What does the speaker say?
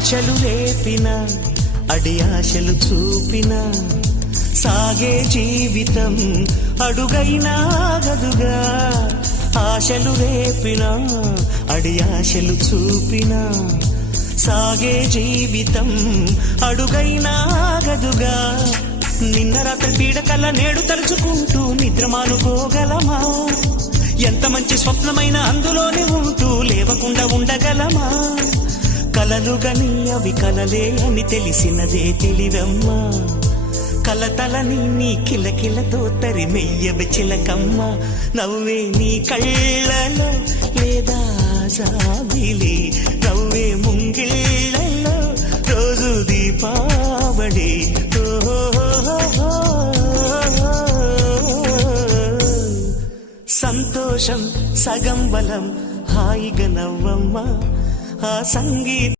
ఆశలు రేపిన అడి ఆశలు చూపిన సాగే జీవితం అడుగైనా గదుగా. ఆశలు రేపిన అడి ఆశలు చూపిన సాగే జీవితం అడుగైనా గదుగా. నిన్న రాత్రి పీడకల నేడు తలుచుకుంటూ నిద్రమానుకోగలమా? ఎంత మంచి స్వప్నమైన అందులోనే ఉంటూ లేవకుండా ఉండగలమా? కలలుగని అవి కలలే అని తెలిసినదే తెలివమ్మా. కలతలని నీ కిలకిలతో తరిమెయ్యవి చిలకమ్మ. నవ్వే నీ కళ్ళలో లేదా జాబిలి, నవ్వే ముంగిళ్ళలో రోజు దీపావళి. సంతోషం సగం బలం, హాయిగా నవ్వమ్మ. ఆ సంగీతం